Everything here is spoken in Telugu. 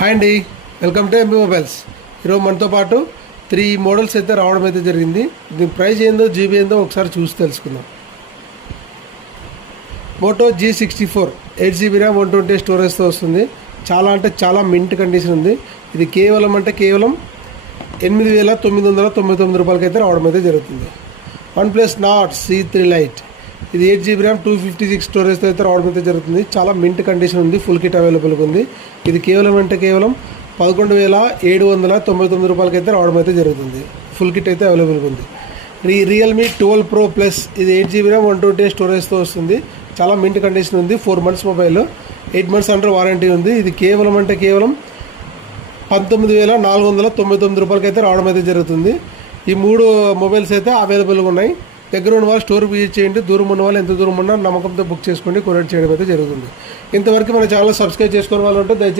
హాయ్ అండి, వెల్కమ్ టు ఎంబీ మొబైల్స్. ఈరోజు మనతో పాటు 3 మోడల్స్ అయితే రావడం అయితే జరిగింది. దీని ప్రైస్ ఏందో, జీబీ ఏందో ఒకసారి చూసి తెలుసుకుందాం. మోటో G64 8GB ర్యామ్ 120 స్టోరేజ్తో వస్తుంది. చాలా మింట్ కండిషన్ ఉంది. ఇది కేవలం 8,999 రూపాయలకి అయితే రావడం అయితే జరుగుతుంది. OnePlus Nord C3 Lite ఇది 8GB ర్యామ్ 256 స్టోరేజ్తో అయితే రావడం అయితే జరుగుతుంది. చాలా మింట్ కండిషన్ ఉంది. ఫుల్ కిట్ అవైలబుల్గా ఉంది. ఇది కేవలం 11,799 రూపాయలకి అయితే రావడం అయితే జరుగుతుంది. ఫుల్ కిట్ అయితే అవైలబుల్గా ఉంది. రియల్మీ 12 Pro Plus ఇది 8GB ర్యామ్ 128 స్టోరేజ్తో వస్తుంది. చాలా మింట్ కండిషన్ ఉంది. 4 months mobile, 8 months under warranty ఉంది. ఇది కేవలం 19,499 రూపాయలకి అయితే రావడం అయితే జరుగుతుంది. ఈ 3 మొబైల్స్ అయితే అవైలబుల్గా ఉన్నాయి. దగ్గర ఉన్న వాళ్ళు స్టోర్ విజిట్ చేయండి. దూరం ఉన్న వాళ్ళు ఎంత దూరం ఉన్నా నమ్మకంతో బుక్ చేసుకోండి. కొరియర్ చేయడం అయితే జరుగుతుంది. ఇంతవరకు మన ఛానల్ సబ్స్క్రైబ్ చేసుకోవడం వాళ్ళు ఉంటే దయచేసి